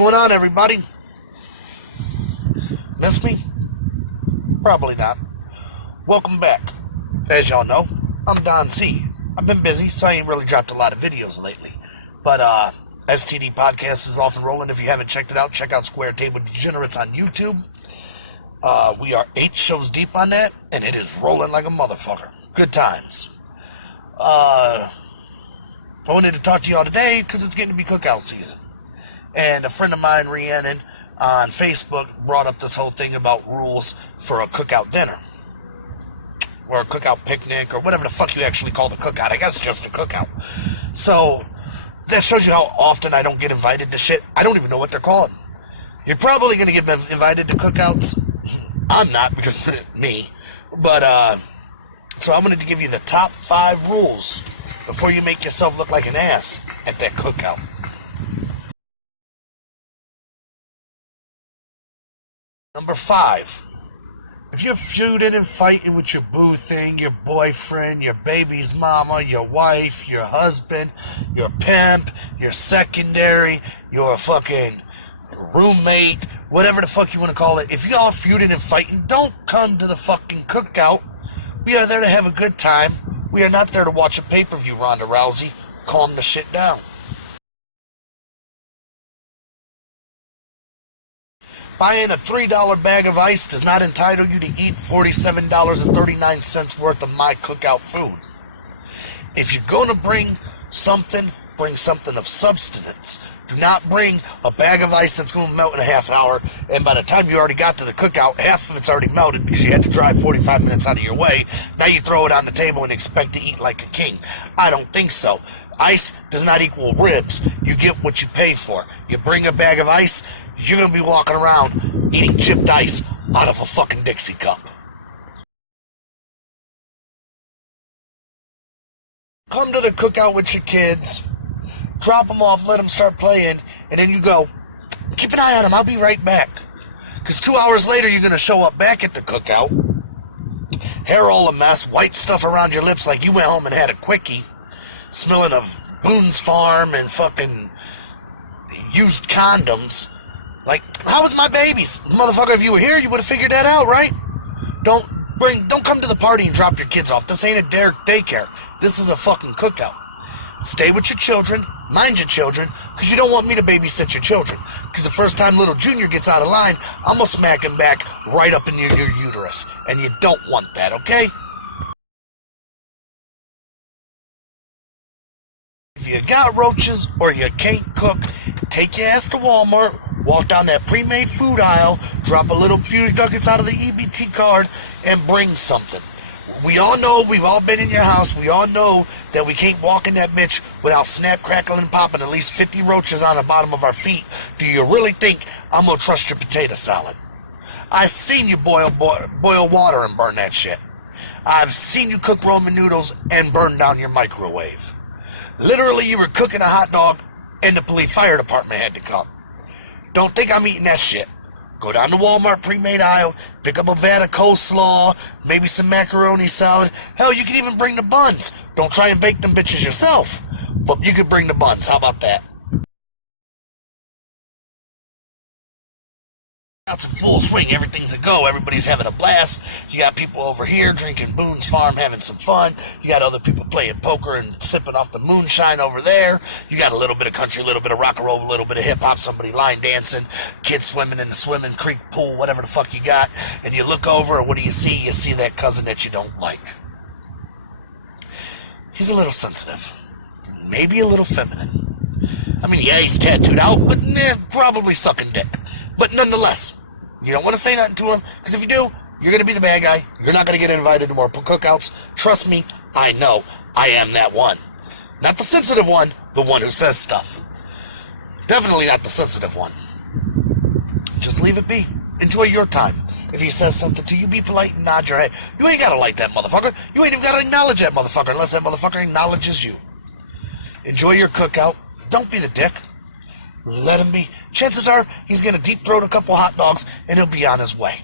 going on, everybody? Miss me? Probably not. Welcome back. As y'all know, I'm Donn C. I've been busy, so I ain't really dropped a lot of videos lately. But, STD Podcast is off and rolling. If you haven't checked it out, check out Square Table Degenerates on YouTube. We are 8 shows deep on that, and it is rolling like a motherfucker. Good times. I wanted to talk to y'all today because it's getting to be cookout season. And a friend of mine, Rhiannon, on Facebook brought up this whole thing about rules for a cookout dinner. Or a cookout picnic, or whatever the fuck you actually call the cookout. I guess just a cookout. So, that shows you how often I don't get invited to shit. I don't even know what they're called. You're probably going to get invited to cookouts. I'm not, because me. But, so I'm going to give you the top 5 rules before you make yourself look like an ass at that cookout. Number 5. If you're feuding and fighting with your boo thing, your boyfriend, your baby's mama, your wife, your husband, your pimp, your secondary, your fucking roommate, whatever the fuck you want to call it, if y'all feuding and fighting, don't come to the fucking cookout. We are there to have a good time. We are not there to watch a pay-per-view, Ronda Rousey. Calm the shit down. Buying a $3 bag of ice does not entitle you to eat $47.39 worth of my cookout food. If you're going to bring something of substance. Do not bring a bag of ice that's going to melt in a half hour, and by the time you already got to the cookout, half of it's already melted because you had to drive 45 minutes out of your way. Now you throw it on the table and expect to eat like a king. I don't think so. Ice does not equal ribs. You get what you pay for. You bring a bag of ice, you're going to be walking around eating chipped ice out of a fucking Dixie cup. Come to the cookout with your kids, drop them off, let them start playing, and then you go, keep an eye on them, I'll be right back. Because 2 hours later, you're going to show up back at the cookout, hair all a mess, white stuff around your lips like you went home and had a quickie, smelling of Boone's Farm and fucking used condoms. Like, how was my babies? Motherfucker, if you were here, you would have figured that out, right? Don't come to the party and drop your kids off. This ain't a daycare. This is a fucking cookout. Stay with your children, mind your children, because you don't want me to babysit your children. Because the first time little Junior gets out of line, I'm going to smack him back right up in your uterus. And you don't want that, okay? If you got roaches or you can't cook, take your ass to Walmart, walk down that pre-made food aisle, drop a little few ducats out of the EBT card, and bring something. We all know, we've all been in your house, we all know that we can't walk in that bitch without snap, crackling, and popping at least 50 roaches on the bottom of our feet. Do you really think I'm going to trust your potato salad? I've seen you boil water and burn that shit. I've seen you cook Roman noodles and burn down your microwave. Literally, you were cooking a hot dog and the police fire department had to come. Don't think I'm eating that shit. Go down to Walmart pre-made aisle, pick up a vat of coleslaw, maybe some macaroni salad. Hell, you can even bring the buns. Don't try and bake them bitches yourself, but you could bring the buns. How about that? It's a full swing. Everything's a go. Everybody's having a blast. You got people over here drinking Boone's Farm, having some fun. You got other people playing poker and sipping off the moonshine over there. You got a little bit of country, a little bit of rock and roll, a little bit of hip-hop, somebody line dancing, kids swimming in the swimming creek pool, whatever the fuck you got. And you look over, and what do you see? You see that cousin that you don't like. He's a little sensitive. Maybe a little feminine. I mean, yeah, he's tattooed out, but probably sucking dick. But nonetheless, you don't want to say nothing to him, because if you do, you're going to be the bad guy. You're not going to get invited to more cookouts. Trust me, I know. I am that one. Not the sensitive one, the one who says stuff. Definitely not the sensitive one. Just leave it be. Enjoy your time. If he says something to you, be polite and nod your head. You ain't got to like that motherfucker. You ain't even got to acknowledge that motherfucker unless that motherfucker acknowledges you. Enjoy your cookout. Don't be the dick. Let him be. Chances are he's going to deep throat a couple hot dogs and he'll be on his way.